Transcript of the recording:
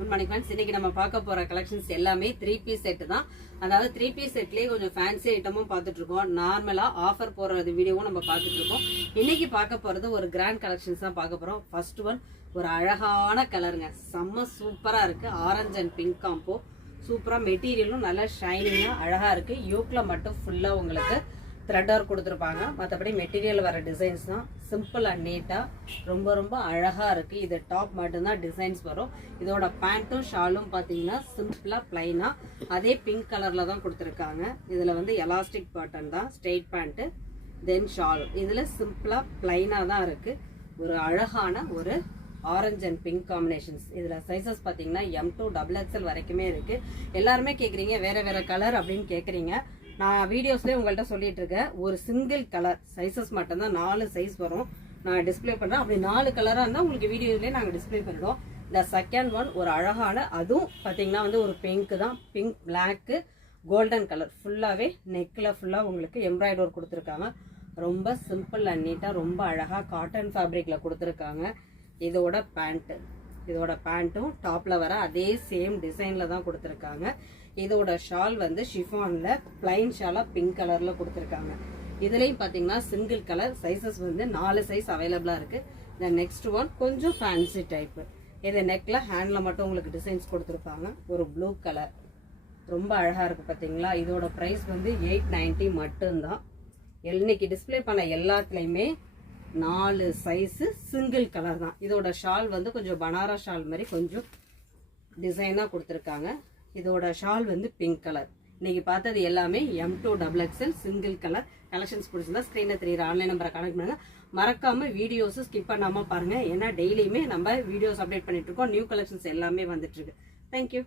Good morning friends. இன்னைக்கு நம்ம பார்க்க போற கலெக்ஷன்ஸ் எல்லாமே 3 பீஸ் செட் தான். அதாவது 3 பீஸ் செட்லயே கொஞ்சம் ஃபேன்சி ஐட்டமும் பார்த்துட்டு இருக்கோம். நார்மலா ஆஃபர் போற வீடியோவும் நம்ம பார்த்துட்டு இருக்கோம். இன்னைக்கு பார்க்க போறது ஒரு கிராண்ட் கலெக்ஷன்ஸ் தான் பார்க்க போறோம். ஃபர்ஸ்ட் ஒன் ஒரு அழகான கலருங்க, செம்ம சூப்பரா இருக்கு. ஆரஞ்சு அண்ட் பிங்க் காம்போ சூப்பரா, மெட்டீரியலும் நல்லா ஷைனிங்கா அழகா இருக்கு. யூக்ல மட்டும் ஃபுல்லா உங்களுக்கு த்ரெட் ஒர்க் கொடுத்துருப்பாங்க. மற்றபடி மெட்டீரியல் வர டிசைன்ஸ் தான் சிம்பிள் அண்ட் நீட்டாக ரொம்ப ரொம்ப அழகாக இருக்குது. இது டாப் மட்டும்தான் டிசைன்ஸ் வரும். இதோட பேண்ட்டும் ஷாலும் பார்த்தீங்கன்னா சிம்பிளாக பிளைனாக அதே பிங்க் கலரில் தான் கொடுத்துருக்காங்க. இதில் வந்து எலாஸ்டிக் பாட்டன் தான், ஸ்ட்ரெயிட் பேண்ட்டு தென் ஷால். இதில் சிம்பிளாக பிளைனாக தான் இருக்குது. ஒரு அழகான ஒரு ஆரஞ்சு அண்ட் பிங்க் காம்பினேஷன்ஸ். இதில் சைஸஸ் பார்த்தீங்கன்னா M2 XXL வரைக்குமே இருக்குது. எல்லாருமே கேட்குறீங்க வேறு வேறு கலர் அப்படின்னு கேட்குறீங்க. நான் வீடியோஸ்லேயே உங்கள்கிட்ட சொல்லிட்டு இருக்கேன், ஒரு சிங்கிள் கலர் சைஸஸ் மட்டும்தான் 4 சைஸ் வரும். நான் டிஸ்பிளே பண்ணுறேன். அப்படி 4 கலராக இருந்தால் உங்களுக்கு வீடியோலேயே நாங்கள் டிஸ்பிளே பண்ணிடுவோம். இந்த செகண்ட் ஒன் ஒரு அழகான, அதுவும் பார்த்தீங்கன்னா வந்து ஒரு பிங்க் தான், பிங்க் பிளாக்கு கோல்டன் கலர். ஃபுல்லாகவே நெக்கில் ஃபுல்லாக உங்களுக்கு எம்ப்ராய்டரி ஒர்க் கொடுத்துருக்காங்க. ரொம்ப சிம்பிள் அண்ட் நீட்டாக ரொம்ப அழகாக காட்டன் ஃபேப்ரிக்கில் கொடுத்துருக்காங்க. இதோட பேண்ட்டும் டாப்பில் வர அதே சேம் டிசைனில் தான் கொடுத்துருக்காங்க. இதோட ஷால் வந்து ஷிஃபானில் பிளைன் ஷாலாக பிங்க் கலரில் கொடுத்துருக்காங்க. இதுலேயும் பார்த்தீங்கன்னா சிங்கிள் கலர் சைஸஸ் வந்து 4 சைஸ் அவைலபிளாக இருக்குது. இந்த நெக்ஸ்ட் ஒன் கொஞ்சம் ஃபேன்சி டைப்பு. இது நெக்கில் ஹேண்டில் மட்டும் உங்களுக்கு டிசைன்ஸ் கொடுத்துருப்பாங்க. ஒரு ப்ளூ கலர் ரொம்ப அழகாக இருக்குது பார்த்தீங்களா. இதோட ப்ரைஸ் வந்து 890 மட்டும்தான். இன்னைக்கு டிஸ்பிளே பண்ண எல்லாத்துலேயுமே 4 சைஸு சிங்கிள் கலர் தான். இதோட ஷால் வந்து கொஞ்சம் பனாரஸ் ஷால் மாதிரி கொஞ்சம் டிசைனாக கொடுத்துருக்காங்க. இதோட ஷால் வந்து பிங்க் கலர். இன்னைக்கு பார்த்தது எல்லாமே M2 XXL single colour collections. பிடிச்சிருந்தா ஸ்க்ரீனில் தெரியுற ஆன்லைன் நம்பரை கனெக்ட் பண்ணுங்க. மறக்காம வீடியோஸும் ஸ்கிப் பண்ணாமல் பாருங்க. ஏன்னா டெய்லியுமே நம்ம வீடியோஸ் அப்டேட் பண்ணிட்டு இருக்கோம். நியூ கலெக்ஷன்ஸ் எல்லாமே வந்துட்டு இருக்கு. தேங்க்யூ.